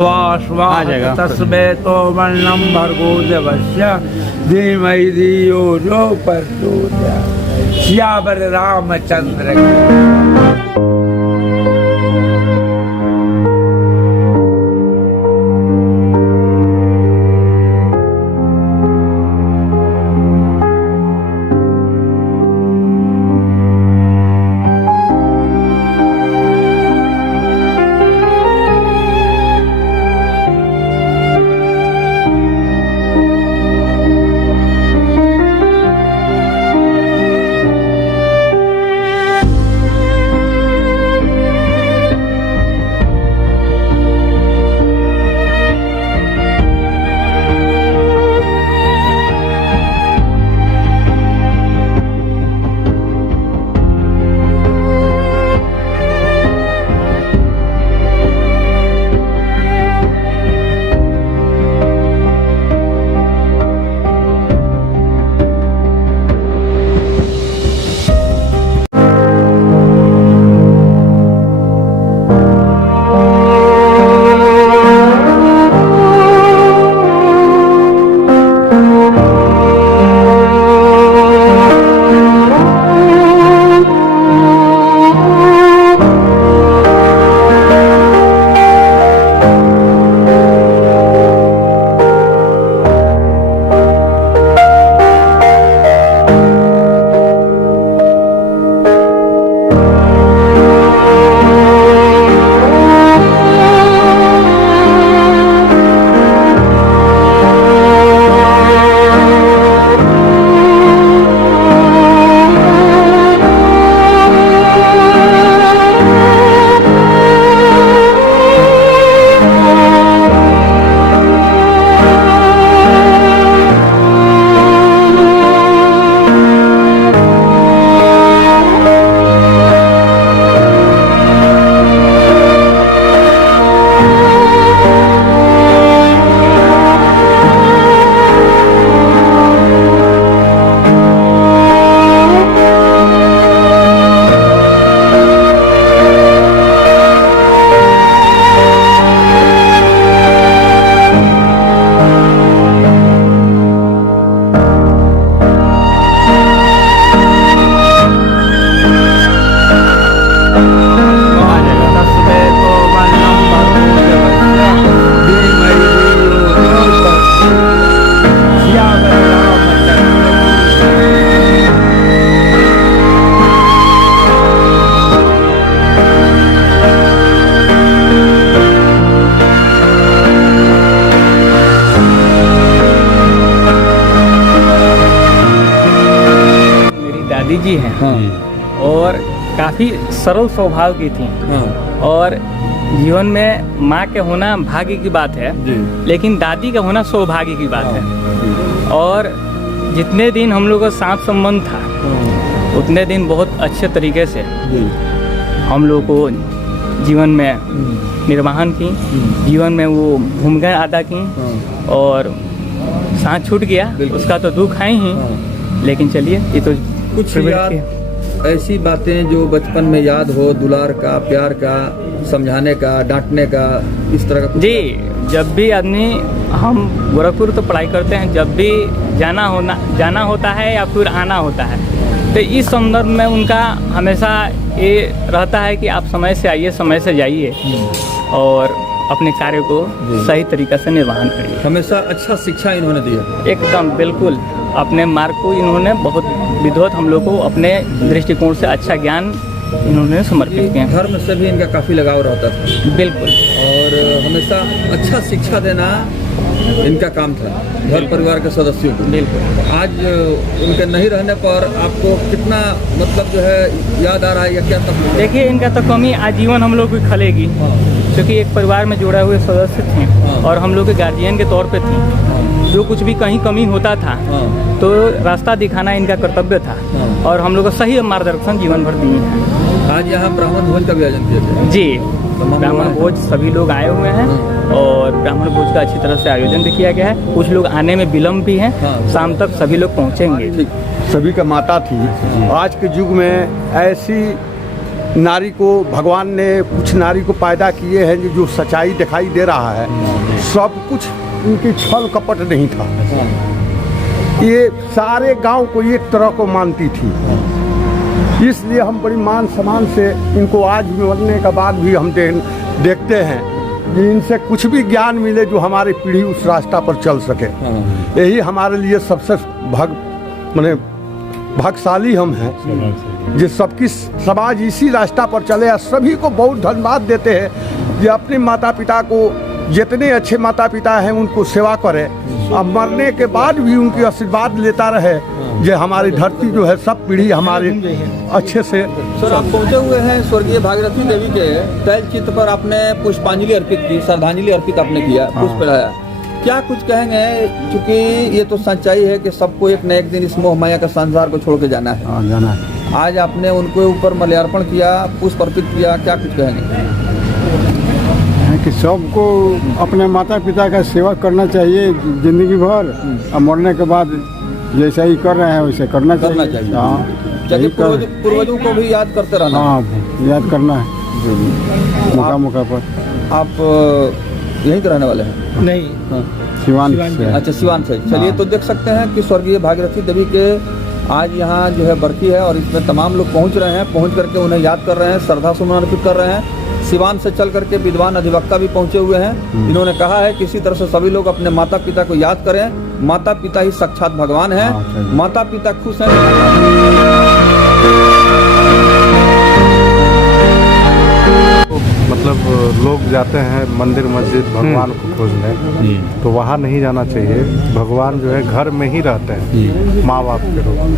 तस्मे तो वर्णम भर्गो देवस्य धीमहि धियो यो प्रचोदयात्। सियावर रामचंद्र की। जी हैं और काफ़ी सरल स्वभाव की थी और जीवन में माँ के होना भाग्य की बात है, लेकिन दादी का होना सौभाग्य की बात है। और जितने दिन हम लोग का साथ संबंध था उतने दिन बहुत अच्छे तरीके से हम लोग को जीवन में निर्वहन की, जीवन में वो भूमिका अदा की और साथ छूट गया उसका तो दुख है ही, लेकिन चलिए ये तो कुछ याद ऐसी बातें जो बचपन में याद हो, दुलार का, प्यार का, समझाने का, डांटने का, इस तरह का? जी, जब भी आदमी, हम गोरखपुर तो पढ़ाई करते हैं, जब भी जाना होता है या फिर आना होता है तो इस संदर्भ में उनका हमेशा ये रहता है कि आप समय से आइए, समय से जाइए और अपने कार्य को सही तरीक़े से निर्वहन करिए। हमेशा अच्छा शिक्षा इन्होंने दिया। एकदम बिल्कुल, अपने मार्ग को इन्होंने बहुत विद्वत हम लोग को अपने दृष्टिकोण से अच्छा ज्ञान इन्होंने समर्पित किया। धर्म से भी इनका काफ़ी लगाव रहता था। बिल्कुल, और हमेशा अच्छा शिक्षा देना इनका काम था घर परिवार के सदस्यों को। बिल्कुल। आज उनके नहीं रहने पर आपको कितना मतलब जो है याद आ रहा है या क्या तक? देखिए, इनका तो कमी आजीवन हम लोग की खलेगी, क्योंकि एक परिवार में जुड़े हुए सदस्य थे और हम लोग के गार्जियन के तौर पे थे। जो कुछ भी कहीं कमी होता था तो रास्ता दिखाना इनका कर्तव्य था और हम लोग को सही मार्गदर्शन जीवन भर दिए हैं। आज यहाँ ब्राह्मण भोज का भी आयोजन किया था। जी, ब्राह्मण भोज सभी लोग आए हुए हैं और ब्राह्मण भोज का अच्छी तरह से आयोजन भी किया गया है। कुछ लोग आने में विलम्ब भी हैं, शाम तक सभी लोग पहुँचेंगे। सभी का माता थी। आज के युग में ऐसी नारी को भगवान ने कुछ नारी को पैदा किए हैं जो सच्चाई दिखाई दे रहा है, सब कुछ इनकी छल कपट नहीं था। ये सारे गांव को एक तरह को मानती थी, इसलिए हम बड़ी मान सम्मान से इनको आज मरने के बाद भी हम देखते हैं कि इनसे कुछ भी ज्ञान मिले जो हमारी पीढ़ी उस रास्ता पर चल सके। यही हमारे लिए सबसे भाग्यशाली हम हैं जो सबकी समाज इसी रास्ता पर चले। सभी को बहुत धन्यवाद देते हैं कि अपने माता पिता को, जितने अच्छे माता पिता हैं उनको सेवा करें, अब मरने के बाद भी उनकी आशीर्वाद लेता रहे। ये हमारी धरती जो है सब पीढ़ी हमारे अच्छे से। सर, आप पहुंचे हुए हैं स्वर्गीय भागीरथी देवी के तैल चित्र पर, आपने पुष्पांजलि अर्पित की, श्रद्धांजलि अर्पित आपने किया, पुष्प चढ़ाया। क्या कुछ कहेंगे, क्योंकि ये तो सच्चाई है कि सबको एक न एक दिन इस मोह माया का संसार को छोड़ के जाना है। जाना है। आज आपने उनके ऊपर माल्यार्पण किया, पुष्प अर्पित किया, क्या कुछ कहेंगे? कि सबको अपने माता पिता का सेवा करना चाहिए जिंदगी भर, और मरने के बाद जैसा ही कर रहे हैं वैसे करना चाहिए। हाँ, पूर्वजों को भी याद करते रहना। हाँ, याद करना है मौका पर। आप यहीं के रहने वाले हैं? नहीं, सिवान से। अच्छा, सिवान से। चलिए, तो देख सकते हैं कि स्वर्गीय भागीरथी देवी के आज यहाँ जो है बरखी है और इसमें तमाम लोग पहुँच रहे हैं, पहुँच करके उन्हें याद कर रहे हैं, श्रद्धा सुमन अर्पित कर रहे हैं। सिवान से चल करके विद्वान अधिवक्ता भी पहुंचे हुए हैं। इन्होंने कहा है कि इसी तरह से सभी लोग अपने माता पिता को याद करें। माता पिता ही साक्षात भगवान हैं। माता पिता खुश हैं। मतलब लोग जाते हैं मंदिर मस्जिद भगवान को खोजने, तो वहाँ नहीं जाना चाहिए। भगवान जो है घर में ही रहते हैं, माँ बाप के रूप में।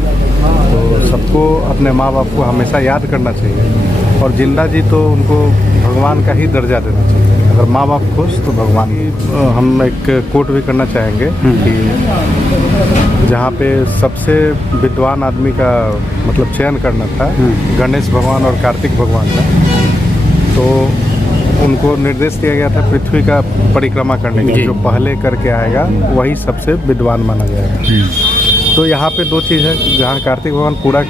तो सबको अपने माँ बाप को हमेशा याद करना चाहिए, और जिंदा जी तो उनको भगवान का ही दर्जा देना चाहिए। अगर माँ बाप खुश तो भगवान। हम एक कोट भी करना चाहेंगे कि जहाँ पे सबसे विद्वान आदमी का मतलब चयन करना था गणेश भगवान और कार्तिक भगवान का, तो उनको निर्देश दिया गया था पृथ्वी का परिक्रमा करने का। जो पहले करके आएगा वही सबसे विद्वान माना जाएगा। तो यहाँ पे दो चीज़ है, जहाँ कार्तिक भगवान पूरा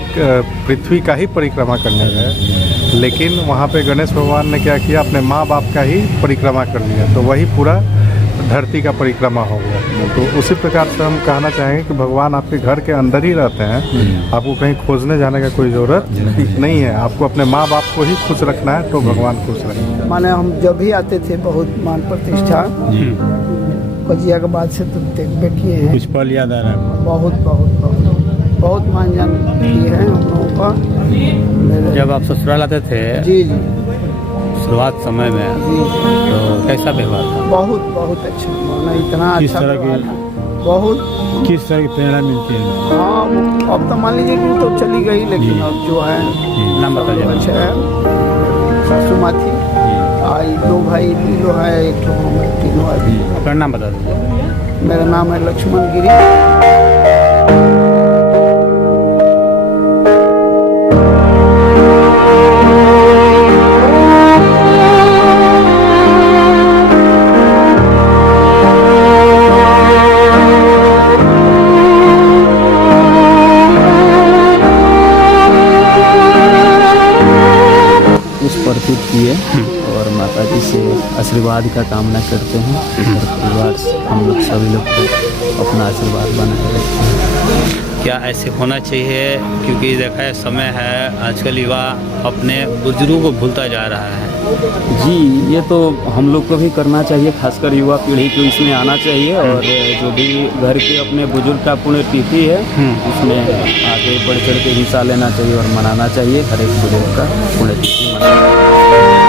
पृथ्वी का ही परिक्रमा करने गए, लेकिन वहाँ पे गणेश भगवान ने क्या किया, अपने माँ बाप का ही परिक्रमा कर लिया, तो वही पूरा धरती का परिक्रमा हो गया। तो उसी प्रकार से हम कहना चाहेंगे कि भगवान आपके घर के अंदर ही रहते हैं, आपको कहीं खोजने जाने का कोई ज़रूरत नहीं है। आपको अपने माँ बाप को ही खुश रखना है, तो भगवान खुश रखेंगे। माने हम जब भी आते थे बहुत मान प्रतिष्ठा, कजिया के बाद से तो देखबे किए हैं। कुछ पल याद आ रहा है? बहुत बहुत बहुत बहुत मानजान किए हैं हम लोगों का। जब आप ससुराल आते थे जी जी शुरुआत समय में, तो कैसा व्यवहार था? बहुत बहुत अच्छा, माना इतना किस अच्छा तरह की- व्यवहार था। बहुत। किस तरह की प्रेरणा मिलती है? हाँ, अब तो मान लीजिए कि तो चली गई, लेकिन अब जो है नाम बताइए। अच्छा है। सासू माँ थी, आई 2 भाई लीलो है, एक तो हम, तीनों है। अपना नाम बता दीजिए। मेरा नाम है लक्ष्मण गिरी। अर्पित किए और माता जी से आशीर्वाद का कामना करते हैं कि घर परिवार से हम लोग सभी लोग को अपना आशीर्वाद बनाए रखते हैं। क्या ऐसे होना चाहिए? क्योंकि देखा है समय है, आजकल युवा अपने बुजुर्गों को भूलता जा रहा है। जी, ये तो हम लोग को भी करना चाहिए, खासकर युवा पीढ़ी को इसमें आना चाहिए और जो भी घर के अपने बुजुर्ग का पुण्यतिथि है उसमें आगे बढ़ चढ़ के हिस्सा लेना चाहिए और मनाना चाहिए। हर एक बुजुर्ग का पुण्यतिथि मनाना चाहिए।